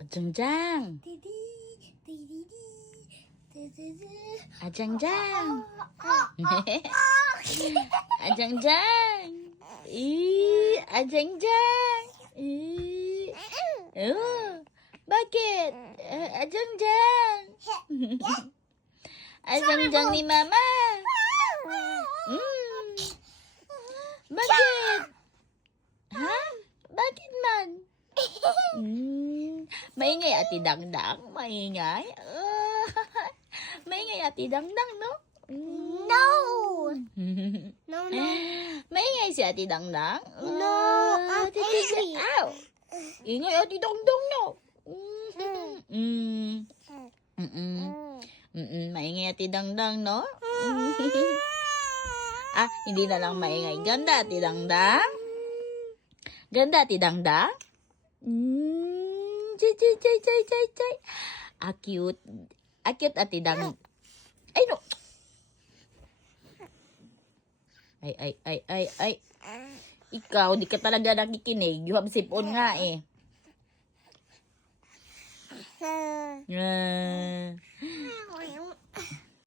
Ajang-jang. Ajang-jang. Ajang-jang. Ajang-jang. Oh, bakit? Ajang-jang. Ajang-jang ni Mama. Bakit? Ha? Bakit man? Maingay Ate Dangdang. Maingay. Maingay Ate Dangdang, no? No. No, no. Maingay si Ate Dangdang. No, I'm angry. Ow! Ingay Ate Dangdang, no? Maingay Ate Dangdang, no? Hindi na lang maingay. Ganda Ate Dangdang. Ganda Ate Dangdang. Chay. Cute. Cute Ate Dang. Ay, no. Ay. Ikaw, di ka talaga nakikinig. You have sip on nga eh.